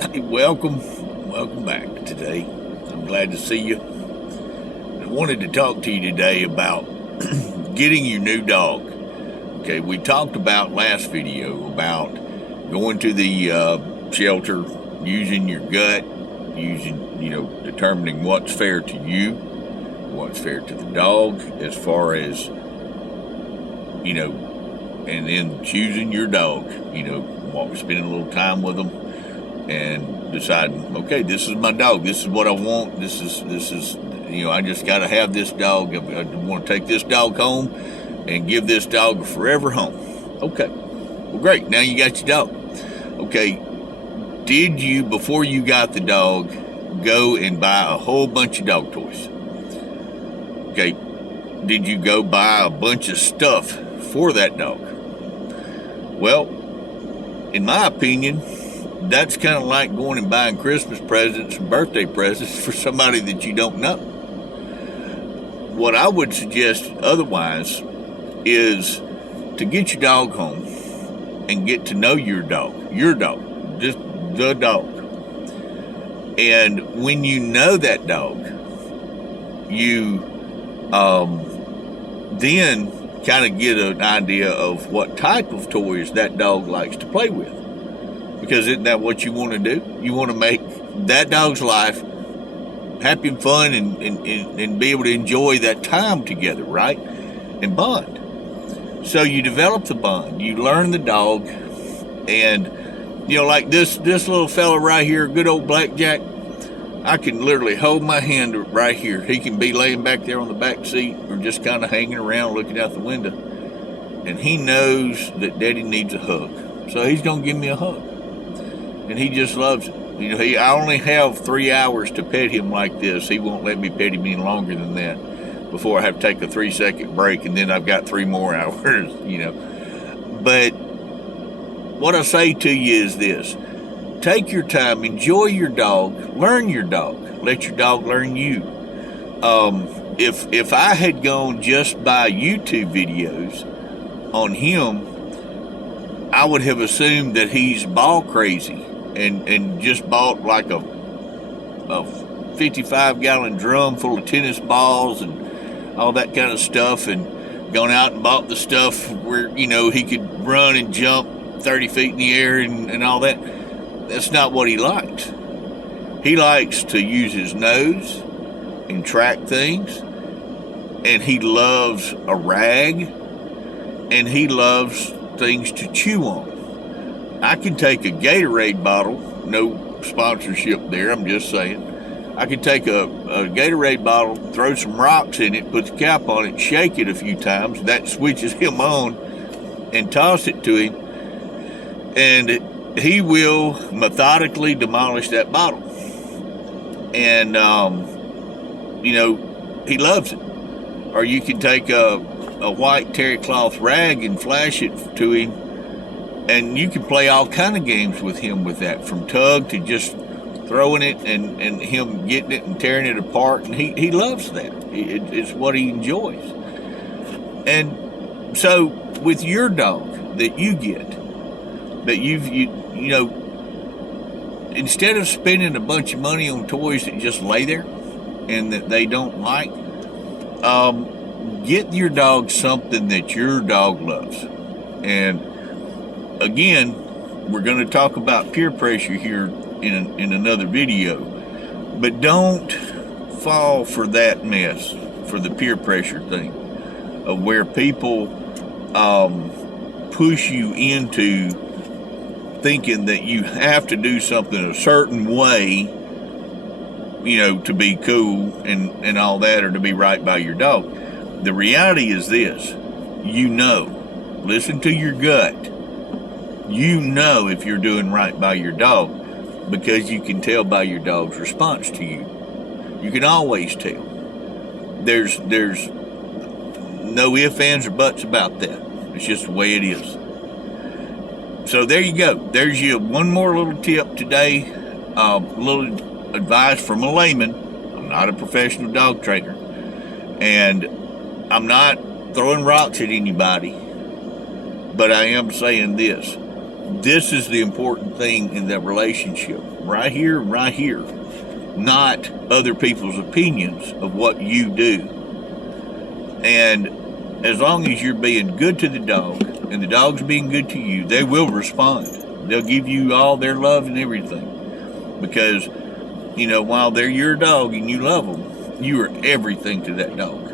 Hey, welcome back today. I'm glad to see you. I wanted to talk to you today about getting your new dog. Okay, we talked about last video about going to the shelter, using your gut, determining what's fair to you, what's fair to the dog, as far as, and then choosing your dog, spending a little time with them and deciding, okay, this is my dog. This is what I want. This is, I just got to have this dog. I want to take this dog home and give this dog a forever home. Okay, well, great. Now you got your dog. Okay, did you, before you got the dog, go and buy a whole bunch of dog toys? Okay, did you go buy a bunch of stuff for that dog? Well, in my opinion, that's kind of like going and buying Christmas presents and birthday presents for somebody that you don't know. What I would suggest otherwise is to get your dog home and get to know your dog, just the dog. And when you know that dog, you then kind of get an idea of what type of toys that dog likes to play with. Because isn't that what you want to do? You want to make that dog's life happy and fun and be able to enjoy that time together, right? And bond. So you develop the bond. You learn the dog. And, like this little fella right here, good old Blackjack, I can literally hold my hand right here. He can be laying back there on the back seat or just kind of hanging around looking out the window. And he knows that Daddy needs a hug. So he's going to give me a hug. And he just loves it. I only have 3 hours to pet him like this. He won't let me pet him any longer than that before I have to take a 3-second break, and then I've got 3 more hours, But what I say to you is this. Take your time, enjoy your dog, learn your dog, let your dog learn you. If I had gone just by YouTube videos on him, I would have assumed that he's ball crazy and just bought like a 55-gallon drum full of tennis balls and all that kind of stuff, and gone out and bought the stuff where, he could run and jump 30 feet in the air and all that. That's not what he likes. He likes to use his nose and track things, and he loves a rag, and he loves things to chew on. I can take a Gatorade bottle, no sponsorship there, I'm just saying. I can take a Gatorade bottle, throw some rocks in it, put the cap on it, shake it a few times, that switches him on, and toss it to him, and he will methodically demolish that bottle. And, he loves it. Or you can take a white terry cloth rag and flash it to him, and you can play all kind of games with him with that, from tug to just throwing it and him getting it and tearing it apart, and he loves that. It's what he enjoys. And so with your dog that you get, that instead of spending a bunch of money on toys that just lay there and that they don't like, get your dog something that your dog loves. And again, we're going to talk about peer pressure here in another video, but don't fall for that mess, for the peer pressure thing, of where people push you into thinking that you have to do something a certain way, to be cool and all that, or to be right by your dog. The reality is this, listen to your gut. If you're doing right by your dog, because you can tell by your dog's response to you. You can always tell. There's no ifs, ands, or buts about that. It's just the way it is. So there you go. There's you one more little tip today. A little advice from a layman. I'm not a professional dog trainer, and I'm not throwing rocks at anybody, but I am saying this. This is the important thing in that relationship. right here and right here, not other people's opinions of what you do. And as long as you're being good to the dog and the dog's being good to you, they will respond. They'll give you all their love and everything. Because, while they're your dog and you love them, you are everything to that dog.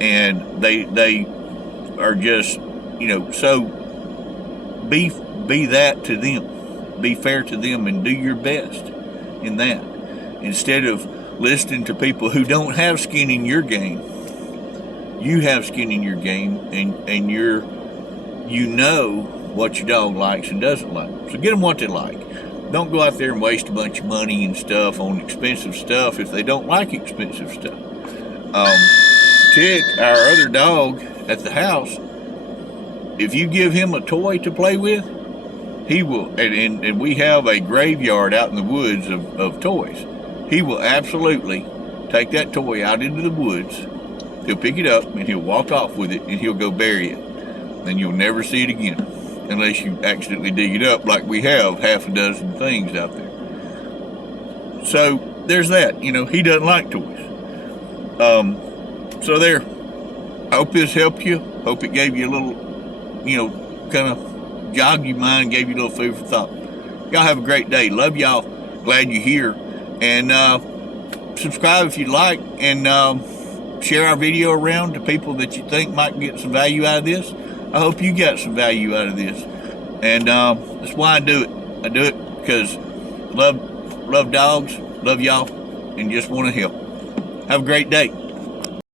And they are just, so be that to them. Be fair to them and do your best in that. Instead of listening to people who don't have skin in your game. You have skin in your game, and you know what your dog likes and doesn't like. So get them what they like. Don't go out there and waste a bunch of money and stuff on expensive stuff if they don't like expensive stuff. Tick, our other dog at the house, if you give him a toy to play with, he will, and we have a graveyard out in the woods of toys. He will absolutely take that toy out into the woods. He'll pick it up and he'll walk off with it and he'll go bury it. And you'll never see it again unless you accidentally dig it up like we have half a dozen things out there. So there's that. He doesn't like toys. So there. I hope this helped you. Hope it gave you a little, kind of jogged your mind, gave you a little food for thought. Y'all have a great day. Love y'all. Glad you're here. And subscribe if you'd like. And share our video around to people that you think might get some value out of this. I hope you got some value out of this. And that's why I do it. I do it because love dogs, love y'all, and just want to help. Have a great day.